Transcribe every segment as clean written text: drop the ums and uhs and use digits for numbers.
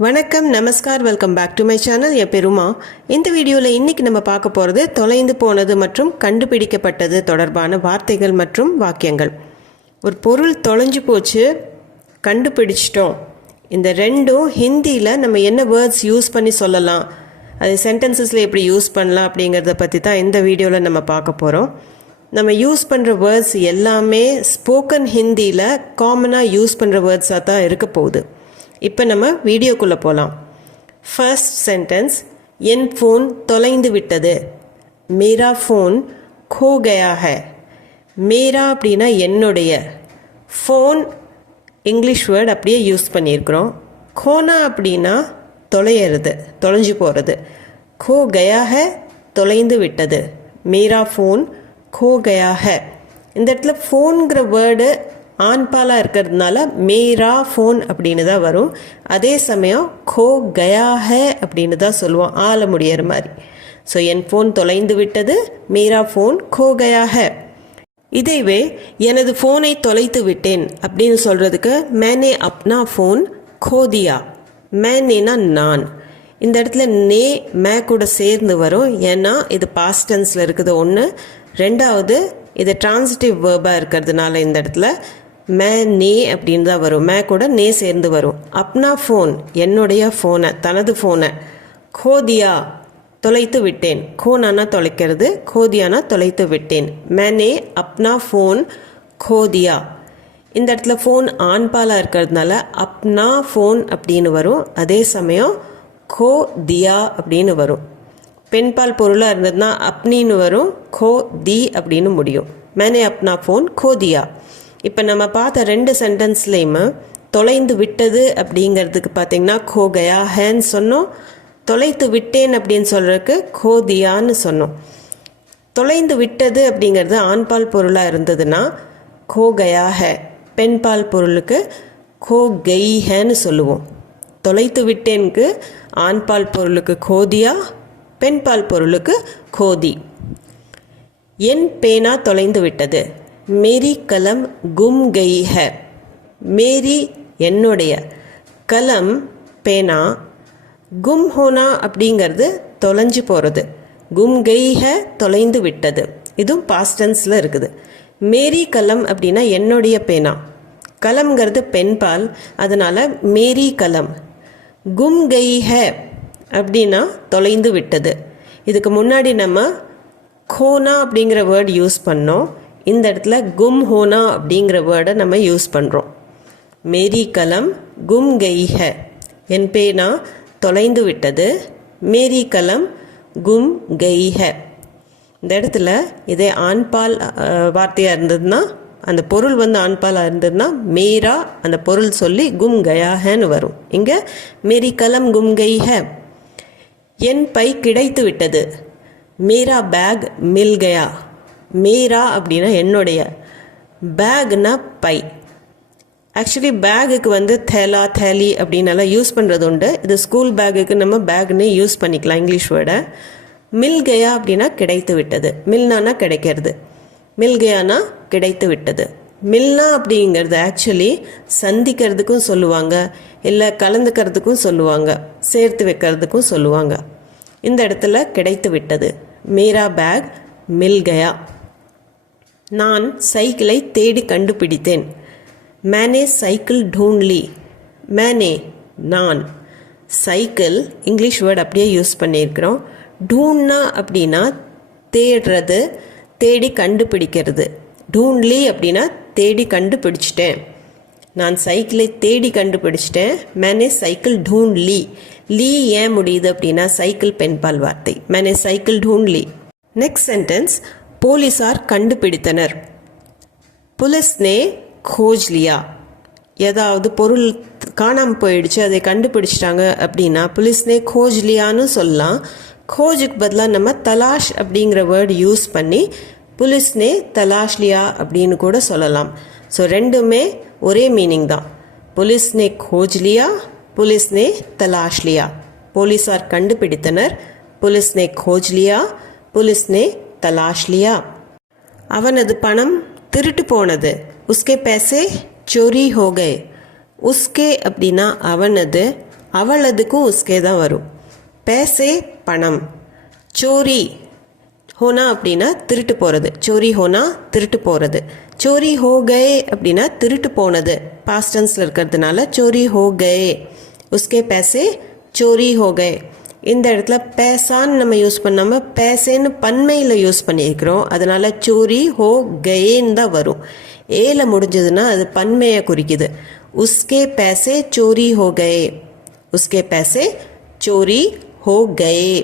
வணக்கம், நமஸ்கார், welcome back to my channel. என் பெருமா. இந்த வீடியோவில் இன்றைக்கி நம்ம பார்க்க போகிறது தொலைந்து போனது மற்றும் கண்டுபிடிக்கப்பட்டது தொடர்பான வார்த்தைகள் மற்றும் வாக்கியங்கள். ஒரு பொருள் தொலைஞ்சு போச்சு, கண்டுபிடிச்சிட்டோம். இந்த ரெண்டும் ஹிந்தியில் நம்ம என்ன வேர்ட்ஸ் யூஸ் பண்ணி சொல்லலாம், அது சென்டென்சஸில் எப்படி யூஸ் பண்ணலாம் அப்படிங்கிறத பற்றி தான் இந்த வீடியோவில் நம்ம பார்க்க போகிறோம். நம்ம யூஸ் பண்ணுற வேர்ட்ஸ் எல்லாமே ஸ்போக்கன் ஹிந்தியில் காமனாக யூஸ் பண்ணுற வேர்ட்ஸாக தான் இருக்க போகுது. இப்போ நம்ம வீடியோக்குள்ளே போகலாம். ஃபர்ஸ்ட் சென்டென்ஸ், என் ஃபோன் தொலைந்து விட்டது. மேரா ஃபோன் खो गया है. மேரா அப்படின்னா என்னுடைய, ஃபோன் இங்கிலீஷ் வேர்டு அப்படியே யூஸ் பண்ணியிருக்கிறோம். கோனா அப்படின்னா தொலைகிறது, தொலைஞ்சு போகிறது. खो गया है தொலைந்து விட்டது. மேரா ஃபோன் खो गया है. இந்த இடத்துல ஃபோனுங்கிற வேர்டு ஆண்பாலாக இருக்கிறதுனால மேரா ஃபோன் அப்படின்னு தான் வரும். அதே சமயம் खो गया है அப்படின்னு தான் சொல்லுவோம், ஆள முடியிற மாதிரி. ஸோ என் ஃபோன் தொலைந்து விட்டது, மேரா ஃபோன் खो गया है. இதைவே எனது ஃபோனை தொலைத்து விட்டேன் அப்படின்னு சொல்கிறதுக்கு मैंने अपना फ़ोन खो दिया. मैंनेனா நான். இந்த இடத்துல நே மே கூட சேர்ந்து வரும், ஏன்னா இது பாஸ்ட் டென்ஸில் இருக்குது ஒன்று. ரெண்டாவது இது டிரான்சிட்டிவ் வேர்பாக இருக்கிறதுனால இந்த இடத்துல மே நே அப்படின்னு தான் வரும், மே கூட நே சேர்ந்து வரும். அப்னா ஃபோன் என்னுடைய ஃபோனை, தனது ஃபோனை. கோதியா தொலைத்து விட்டேன். கோனானா தொலைக்கிறது, கோதியானா தொலைத்து விட்டேன். மேனே அப்னா ஃபோன் கோதியா. இந்த இடத்துல ஃபோன் ஆண்பாலாக இருக்கிறதுனால அப்னா ஃபோன் அப்படின்னு வரும். அதே சமயம் கோ தியா அப்படின்னு வரும். பெண்பால் பொருளாக இருந்ததுன்னா அப்னின்னு வரும், கோ தி அப்படின்னு முடியும். மேனே அப்னா ஃபோன் கோதியா. இப்போ நம்ம பார்த்த ரெண்டு சென்டென்ஸ்லேயுமே தொலைந்து விட்டது அப்படிங்கிறதுக்கு பார்த்திங்கன்னா खो गया हैன்னு சொன்னோம். தொலைத்து விட்டேன் அப்படின்னு சொல்கிறதுக்கு खो दियाன்னு சொன்னோம். தொலைந்து விட்டது அப்படிங்கிறது ஆண்பால் பொருளாக இருந்ததுன்னா खो गया है. பெண்பால் பொருளுக்கு खो गई हैன்னு சொல்லுவோம். தொலைத்து விட்டேனுக்கு ஆண்பால் பொருளுக்கு खो दिया, பெண்பால் பொருளுக்கு खो दी. என் பேனா தொலைந்து விட்டது. மேரி கலம் गुम गई है. மேரி என்னுடைய, கலம் பேனா, गुम होना அப்படிங்கிறது தொலைஞ்சு போகிறது. गुम गई है தொலைந்து விட்டது, இதுவும் பாஸ்ட் டென்ஸில் இருக்குது. மேரி கலம் அப்படின்னா என்னுடைய பேனா, கலம்ங்கிறது பெண்பால், அதனால் மேரி கலம். गुम गई है அப்படின்னா தொலைந்து விட்டது. இதுக்கு முன்னாடி நம்ம கோனா அப்படிங்கிற வேர்டு யூஸ் பண்ணோம். இந்த இடத்துல गुम होना அப்படிங்கிற வேர்டை நம்ம யூஸ் பண்ணுறோம். மேரி கலம் गुम गई है, என் பேனா தொலைந்து விட்டது. மேரி கலம் गुम गई है. இந்த இடத்துல இதே ஆண்பால் வார்த்தையாக இருந்ததுன்னா, அந்த பொருள் ஆண்பாலாக இருந்ததுன்னா மேரா அந்த பொருள் சொல்லி गुम गया हैன்னு வரும். இங்கே மேரி கலம் गुम गई है. என் பை கிடைத்து விட்டது. மேரா பேக் மில் கயா. மேரா அப்படின்னா என்னுடைய, பேக்னா பை. ஆக்சுவலி பேகுக்கு தேலா தேலி அப்படின்னெல்லாம் யூஸ் பண்ணுறது உண்டு. இது ஸ்கூல் பேகுக்கு நம்ம பேக்னே யூஸ் பண்ணிக்கலாம் இங்கிலீஷ் வேர்டை. மில் கயா அப்படின்னா கிடைத்து விட்டது. மில்னானா கிடைக்கிறது, மில் கயானா கிடைத்து விட்டது. மில்னா அப்படிங்கிறது ஆக்சுவலி சந்திக்கிறதுக்கும் சொல்லுவாங்க, இல்லை கலந்துக்கிறதுக்கும் சொல்லுவாங்க, சேர்த்து வைக்கிறதுக்கும் சொல்லுவாங்க. இந்த இடத்துல கிடைத்து விட்டது. மேரா பேக் மில் கயா. நான் சைக்கிளை தேடி கண்டுபிடித்தேன். மேனே சைக்கிள் ढूंढ ली. மேனே நான், சைக்கிள் இங்கிலீஷ் வேர்டு அப்படியே யூஸ் பண்ணியிருக்கிறோம். ढूंढना அப்படின்னா தேடுறது, தேடி கண்டுபிடிக்கிறது. ढूंढ ली அப்படின்னா தேடி கண்டுபிடிச்சிட்டேன். நான் சைக்கிளை தேடி கண்டுபிடிச்சிட்டேன். மேனே சைக்கிள் ढूंढ ली. லீ ஏன் முடியுது அப்படின்னா சைக்கிள் பெண்பால் வார்த்தை. மேனே சைக்கிள் ढूंढ ली. நெக்ஸ்ட் சென்டென்ஸ், போலீஸார் கண்டுபிடித்தனர். புலிஸ்னே खोज लिया. ஏதாவது பொருள் காணாமல் போயிடுச்சு, அதை கண்டுபிடிச்சிட்டாங்க அப்படின்னா புலிஸ்னே खोज लियाன்னு சொல்லலாம். खोஜுக்கு பதிலாக நம்ம தலாஷ் அப்படிங்கிற வேர்டு யூஸ் பண்ணி புலிஸ்னே தலாஷ் லியா அப்படின்னு கூட சொல்லலாம். ஸோ ரெண்டுமே ஒரே மீனிங் தான். புலிஸ்னே खोज लिया, புலிஸ்னே தலாஷ் லியா. போலீஸார் கண்டுபிடித்தனர், புலிஸ்னே खोज लिया, புலிஸ்னே தலாஷ் லியா. அவனது பணம் திருட்டு போனது. உஸ்கே पैसे चोरी हो गए. உஸ்கே அப்படின்னா அவனது, அவளதுக்கும் உஸ்கே தான் வரும். பேசே பணம், சோரி ஹோனா அப்படின்னா திருட்டு போகிறது, சோரி ஹோனா திருட்டு போகிறது. சோரி ஹோ கயே அப்படின்னா திருட்டு போனது, பாஸ்ட் டென்ஸில் இருக்கிறதுனால சோரி ஹோ கயே, உஸ்கே பேசே சோரி ஹோ கயே. இந்த இடத்துல பேசான்னு நம்ம யூஸ் பண்ணாமல் பேசேன்னு பன்மையில் யூஸ் பண்ணியிருக்கிறோம், அதனால் சோரி ஹோ கயேன்னு தான் வரும். ஏல முடிஞ்சதுன்னா அது பன்மையை குறிக்குது. உஸ்கே பேசே சோரி ஹோ கயே, உஸ்கே பேசே சோரி ஹோ கயே.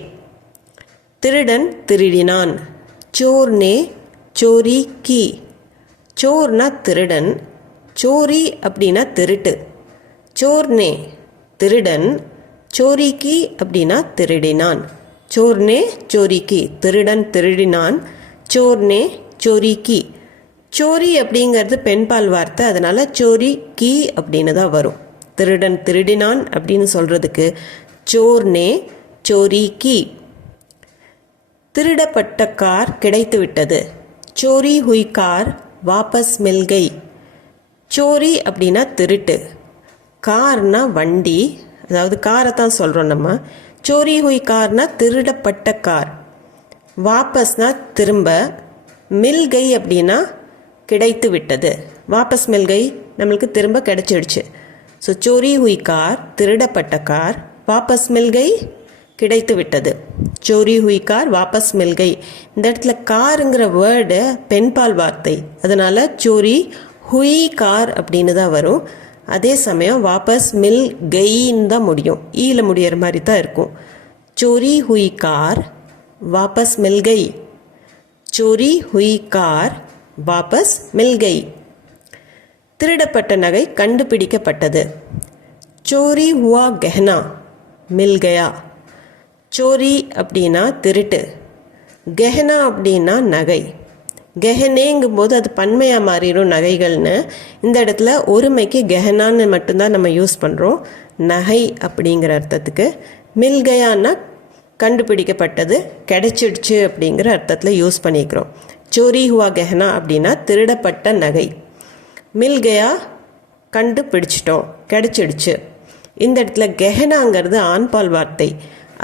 திருடன் திருடினான், சோர் நே சோரி கி. சோர்னா திருடன், சோரி அப்படின்னா திருட்டு. சோர் நே திருடன், சோரி கி அப்படின்னா திருடினான். சோர் நே சோரி கி, திருடன் திருடினான், சோர் நே சோரி கி. சோரி அப்படிங்கிறது பெண்பால் வார்த்தை, அதனால சோரி கி அப்படின்னு தான் வரும். திருடன் திருடினான் அப்படின்னு சொல்கிறதுக்கு சோர் நே சோரி கி. திருடப்பட்ட கார் கிடைத்து விட்டது, சோரி ஹுய் கார் வாபஸ் மில் கய். சோரி அப்படின்னா திருட்டு, கார்னா வண்டி, அதாவது காரை தான் சொல்கிறோம் நம்ம. சோரி ஹுய் கார்னா திருடப்பட்ட கார், வாபஸ்னா திரும்ப, மில் கை அப்படின்னா கிடைத்து விட்டது. வாபஸ் மில் கை நம்மளுக்கு திரும்ப கிடைச்சிடுச்சு. ஸோ சோரி ஹுய் கார் திருடப்பட்ட கார், வாபஸ் மில் கை கிடைத்து விட்டது. சோரி ஹுய் கார் வாபஸ் மில் கை. இந்த இடத்துல காருங்கிற வேர்டு பெண்பால் வார்த்தை, அதனால் சோரி ஹுய் கார் அப்படின்னு தான் வரும். அதே சமயம் வாபஸ் மில் கயின்னு தான் முடியும், ஈல முடிகிற மாதிரி தான் இருக்கும். சோரி ஹுய் கார் வாபஸ் மில் கை, சோரி ஹுய் கார் வாபஸ் மில் கை. திருடப்பட்ட நகை கண்டுபிடிக்கப்பட்டது, சோரி ஹுவா கஹனா மில் கயா. சோரி அப்படின்னா திருட்டு, கெஹனா அப்படின்னா நகை. கெஹனேங்கும் போது அது பன்மையாக மாறிடும் நகைகள்னு. இந்த இடத்துல ஒருமைக்கு கெஹனான்னு மட்டும்தான் நம்ம யூஸ் பண்ணுறோம், நகை அப்படிங்கிற அர்த்தத்துக்கு. மில்கயான்னா கண்டுபிடிக்கப்பட்டது, கிடைச்சிடுச்சு அப்படிங்கிற அர்த்தத்தில் யூஸ் பண்ணிக்கிறோம். சோரி ஹுவா கெஹனா அப்படின்னா திருடப்பட்ட நகை, மில்கயா கண்டுபிடிச்சிட்டோம், கிடைச்சிடுச்சு. இந்த இடத்துல கெஹனாங்கிறது ஆண்பால் வார்த்தை,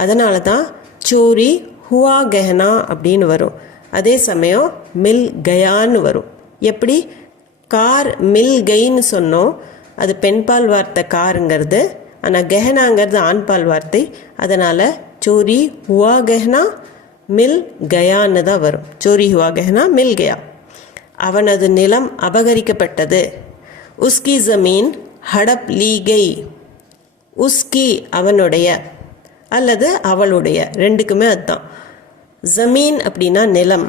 அதனால தான் சோரி ஹுவா கெஹனா அப்படின்னு வரும். அதே சமயம் மில் கயான்னு வரும். எப்படி கார் மில் கயின்னு சொன்னோம், அது பெண்பால் வார்த்தை காருங்கிறது, ஆனால் கெஹனாங்கிறது ஆண்பால் வார்த்தை, அதனால் சோரி ஹுவா கெஹனா மில் கயான்னு தான் வரும். சோரி ஹுவா கெஹனா மில் கயா. அவனது நிலம் அபகரிக்கப்பட்டது, உஸ்கி ஜமீன் ஹடப் லீ கை. உஸ்கி அவனுடைய அல்லது அவளுடைய, ரெண்டுக்குமே அதுதான். ஜமீன் அப்படின்னா நிலம்,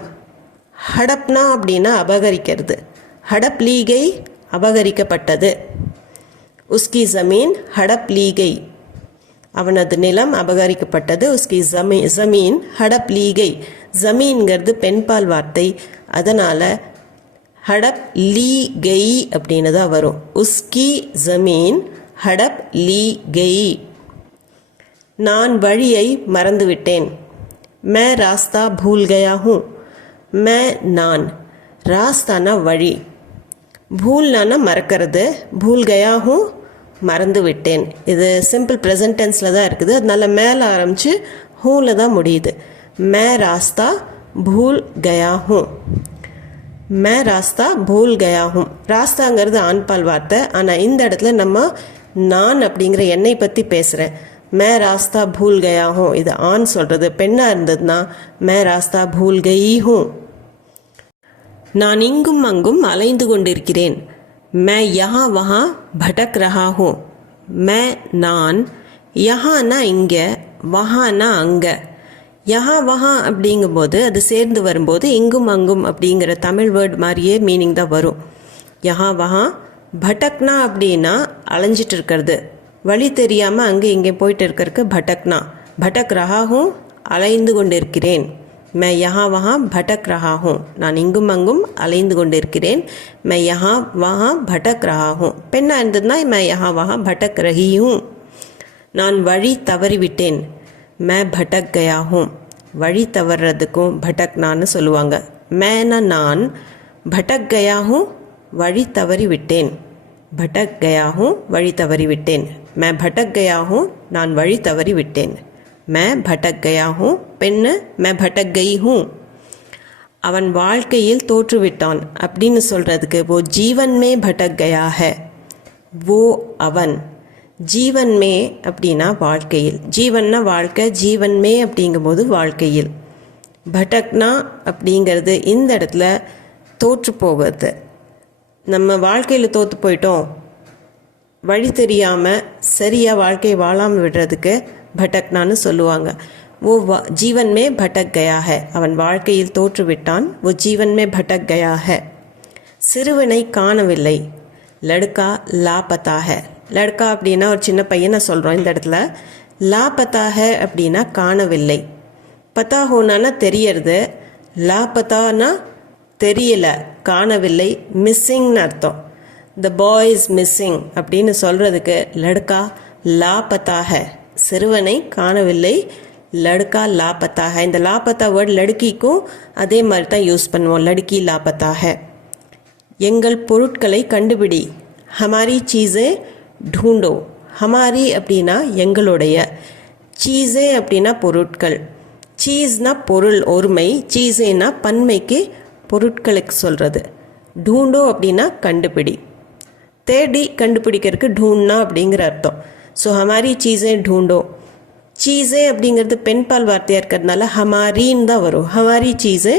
ஹடப்னா அப்படின்னா அபகரிக்கிறது. ஹடப் லீகை அபகரிக்கப்பட்டது, உஸ்கி ஜமீன் ஹடப் லீகை. அவனது நிலம் அபகரிக்கப்பட்டது, உஸ்கி ஜமீன் ஹடப் லீகை. ஜமீன்கிறது பெண்பால் வார்த்தை, அதனால் ஹடப் லீ கை அப்படின்னு தான் வரும். உஸ்கி ஜமீன் ஹடப் லீ கை. நான் வழியை மறந்துவிட்டேன், மே ராஸ்தா பூல் கயா ஹூ. மே நான், ராஸ்தானா வழி, பூல்னானா மறக்கிறது, பூல் கயா ஹூ மறந்து விட்டேன். இது சிம்பிள் ப்ரெசன்ட் டென்ஸில் தான் இருக்குது, அதனால மேலே ஆரம்பித்து ஹூவில் தான் முடியுது. மே ராஸ்தா பூல் கயா ஹூ, மே ராஸ்தா பூல் கயா ஹூ. ராஸ்தாங்கிறது ஆண்பால் வார்த்தை, ஆனால் இந்த இடத்துல நம்ம நான் அப்படிங்கிற எண்ணெய் பற்றி பேசுகிறேன். மே ராஸ்தா பூல் கயா ஹூ, இது ஆண் சொல்கிறது. பெண்ணாக இருந்ததுன்னா மே ராஸ்தா பூல் கயி ஹூ. நான் இங்கும் அங்கும் அலைந்து கொண்டிருக்கிறேன், மே யஹா வஹா பட்டக் ரஹா ஹூ. மே நான், யஹானா இங்கே, வஹானா அங்கே. யஹா வஹா அப்படிங்கும்போது அது சேர்ந்து வரும்போது இங்கும் அங்கும் அப்படிங்கிற தமிழ் வேர்டு மாதிரியே மீனிங் தான் வரும். யஹா வஹா. பட்டக்னா அப்படின்னா அலைஞ்சிட்டு இருக்கிறது, வழி தெரியாமல் அங்கே இங்கே போயிட்டு இருக்கிறதுக்கு பட்டக்னா. பட்டக் ரஹாஹும் அலைந்து கொண்டிருக்கிறேன், மே யஹா வஹா பட்டக் ரஹாஹும். நான் இங்கும் அங்கும் அலைந்து கொண்டிருக்கிறேன், மே யஹா வஹா பட்டக் ரஹாஹும். பெண்ணாக இருந்ததுன்னா மே யஹா வஹா பட்டக் ரஹியும். நான் வழி தவறிவிட்டேன், மே பட்டக் கயாஹும். வழி தவறுறதுக்கும் பட்டக்னான்னு சொல்லுவாங்க. மேனா நான், பட்டக் கயாஹும் வழி தவறி விட்டேன், பட்டக் கயாஹும் வழி தவறி விட்டேன். मैं भटक गया हूँ நான் வழி தவறி விட்டேன். मैं भटक गया हूँ பெண்ணு मैं भटक गई हूँ. அவன் வாழ்க்கையில் தோற்றுவிட்டான் அப்படின்னு சொல்கிறதுக்கு वो जीवन में भटक गया है. वो அவன் ஜீவன் மே அப்படின்னா வாழ்க்கையில், ஜீவன்னா வாழ்க்கை, ஜீவன் மே அப்படிங்கும்போது வாழ்க்கையில். பட்டக்னா அப்படிங்கிறது இந்த இடத்துல தோற்று போகிறது. நம்ம வாழ்க்கையில் தோற்று போயிட்டோம், வழி தெரியாமல் சரியாக வாழ்க்கையை வாழாமல் விடுறதுக்கு பட்டக்னான்னு சொல்லுவாங்க. ஓ ஜீவன் மே பட்டக் கயா ஹை, அவன் வாழ்க்கையில் தோற்றுவிட்டான். ஓ ஜீவன் மே பட்டக் கயா ஹை. சிறுவனை காணவில்லை. லடுக்கா லாபத்தா ஹை. லடுக்கா அப்படின்னா ஒரு சின்ன பையனை சொல்கிறோம் இந்த இடத்துல. லாபத்தா ஹை அப்படின்னா காணவில்லை. பத்தா ஹோனானா தெரியறது, லாபத்தானா தெரியல, காணவில்லை, மிஸ்ஸிங்னு அர்த்தம். த பாய் இஸ் மிஸ்ஸிங் அப்படின்னு சொல்கிறதுக்கு லடுக்கா லாபத்தா ஹை, சிறுவனை காணவில்லை. லடுக்கா லாபத்தா ஹை. இந்த லாபத்தா வேர்ட் லடுக்கிக்கும் அதே மாதிரி தான் யூஸ் பண்ணுவோம், லடுக்கி லாபத்தா ஹை. எங்கள் பொருட்களை கண்டுபிடி. ஹமாரி சீஸே ढूंढो. ஹமாரி அப்படின்னா எங்களுடைய, சீஸே அப்படின்னா பொருட்கள். சீஸ்னா பொருள் ஒருமை, சீஸேனா பன்மைக்கு பொருட்களுக்கு சொல்கிறது. ढूंढो அப்படின்னா கண்டுபிடி, தேடி கண்டுபிடிக்கிறதுக்கு ढूंढना அப்படிங்கிற அர்த்தம். ஸோ ஹமாரி சீஸே ढूंढो. சீஸே அப்படிங்கிறது பெண்பால் வார்த்தையாக இருக்கிறதுனால ஹமாரின்னு தான் வரும். ஹமாரி சீஸே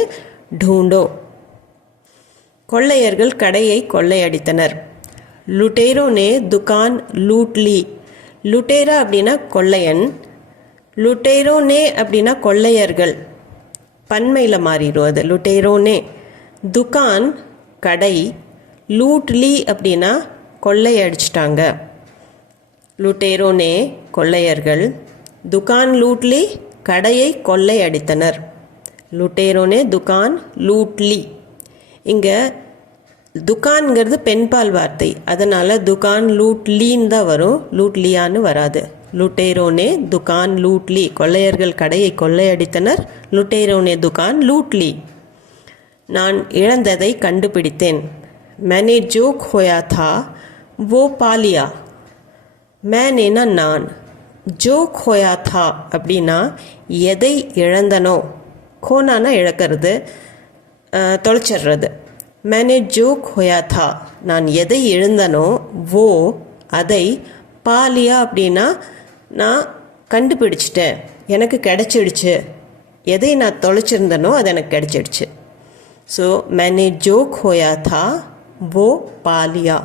ढूंढो. கொள்ளையர்கள் கடையை கொள்ளையடித்தனர். லுட்டேரோ நே துகான் லூட்லி. லுட்டேரா அப்படின்னா கொள்ளையன், லுட்டேரோ நே அப்படின்னா கொள்ளையர்கள், பன்மையில் மாறிடும் அது. லுட்டேரோ நே. துகான் கடை, லூட்லி அப்படின்னா கொள்ளையடிச்சிட்டாங்க. லுட்டேரோ நே கொள்ளையர்கள், துகான் லூட்லி கடையை கொள்ளையடித்தனர். லுட்டேரோ நே துகான் லூட்லி. இங்கே துகான்ங்கிறது பெண்பால் வார்த்தை, அதனால் துகான் லூட்லின்னு தான் வரும், லூட்லியான்னு வராது. லுட்டேரோனே துகான் லூட்லி, கொள்ளையர்கள் கடையை கொள்ளையடித்தனர். லுட்டேரோனே துகான் லூட்லி. நான் இழந்ததை கண்டுபிடித்தேன். मैंने जो खोया था वो पा लिया. मैंनेனா நான், जो खोया था அப்படின்னா எதை இழந்தனோ, கோனானா இழக்கிறது, தொலைச்சிடுறது. मैंने जो खोया था நான் எதை இழந்தனோ, वो அதை, பாலியா அப்படின்னா நான் கண்டுபிடிச்சிட்டேன், எனக்கு கிடைச்சிடுச்சு. எதை நான் தொலைச்சிருந்தனோ அது எனக்கு கிடைச்சிடுச்சு. ஸோ मैंने जो खोया था वो पा लिया.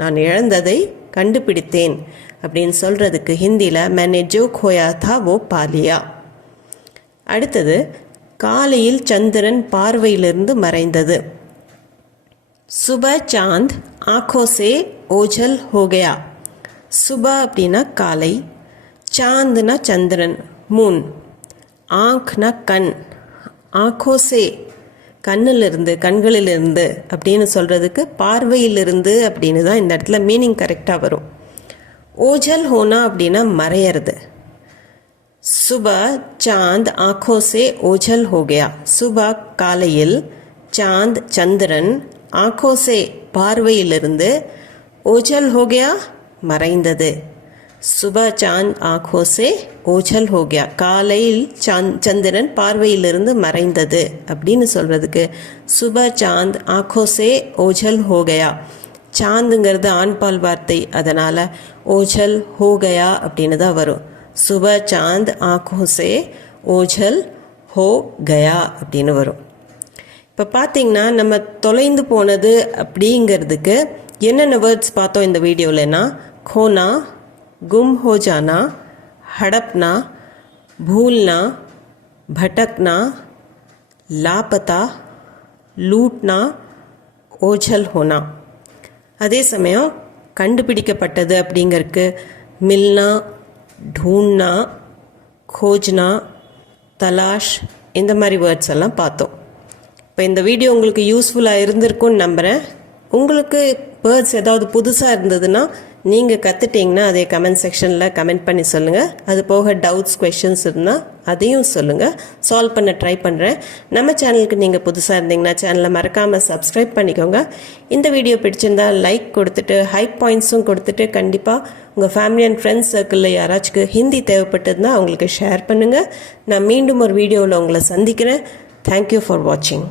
நான் இழந்ததை கண்டுபிடித்தேன் அப்படின்னு சொல்கிறதுக்கு ஹிந்தியில் मैंने जो खोया था वो पा लिया. அடுத்தது காலையில் சந்திரன் பார்வையிலிருந்து மறைந்தது. सुबह चांद आँखों से ओझल हो गया. सुबह அப்படின்னா காலை, சாந்த்னா சந்திரன் மூன், ஆங்க்னா கண், ஆँखों से கண்ணிலிருந்து கண்களிலிருந்து அப்படின்னு சொல்கிறதுக்கு பார்வையிலிருந்து அப்படின்னு தான் இந்த இடத்துல மீனிங் கரெக்டாக வரும். ஓஜல் ஹோனா அப்படின்னா மறையிறது. சுபா சாந்த் ஆँखों से ओझल हो गया. சுபா காலையில், சாந்த் சந்திரன், ஆँखों से பார்வையிலிருந்து, ஓஜல் हो गया மறைந்தது. சுபா சாந்த் ஆँखों से ओझल हो गया, காலையில் சந்திரன் பார்வையிலிருந்து மறைந்தது அப்படின்னு சொல்கிறதுக்கு சுபா சாந்த் ஆँखों से ओझल हो गया. சாந்துங்கிறது ஆண்பால் வார்த்தை, அதனால் ஓझल हो गया அப்படின்னு தான் வரும். சுபா சாந்த் ஆँखों से ओझल हो गया அப்படின்னு வரும். இப்போ பார்த்திங்கன்னா நம்ம தொலைந்து போனது அப்படிங்கிறதுக்கு என்னென்ன வேர்ட்ஸ் பார்த்தோம் இந்த வீடியோவில்னா, खोना, गुम हो जाना, हड़पना, भूलना, भटकना, लापता, लूटना, ओझल होना. அதே சமயம் கண்டுபிடிக்கப்பட்டது அப்படிங்கிறதுக்கு மில்னா, ढूंढना, खोजना, தலாஷ், இந்த மாதிரி வேர்ட்ஸ் எல்லாம் பார்த்தோம். இப்போ இந்த வீடியோ உங்களுக்கு யூஸ்ஃபுல்லாக இருந்திருக்கும்னு நம்புகிறேன். உங்களுக்கு வேர்ட்ஸ் ஏதாவது புதுசாக இருந்ததுன்னா நீங்கள் கற்றுட்டிங்கன்னா அதே கமெண்ட் செக்ஷனில் கமெண்ட் பண்ணி சொல்லுங்கள். அது போக டவுட்ஸ் கொஷின்ஸ் இருந்தால் அதையும் சொல்லுங்கள், சால்வ் பண்ண ட்ரை பண்ணுறேன். நம்ம சேனலுக்கு நீங்கள் புதுசாக இருந்தீங்கன்னா சேனலை மறக்காமல் சப்ஸ்கிரைப் பண்ணிக்கோங்க. இந்த வீடியோ பிடிச்சிருந்தால் லைக் கொடுத்துட்டு ஹைப் பாயிண்ட்ஸும் கொடுத்துட்டு கண்டிப்பாக உங்கள் ஃபேமிலி அண்ட் ஃப்ரெண்ட்ஸ் சர்க்கிளில் யாராச்சும் ஹிந்தி தேவைப்பட்டதுன்னா அவங்களுக்கு ஷேர் பண்ணுங்கள். நான் மீண்டும் ஒரு வீடியோவில் உங்களை சந்திக்கிறேன். தேங்க்யூ ஃபார் வாட்சிங்.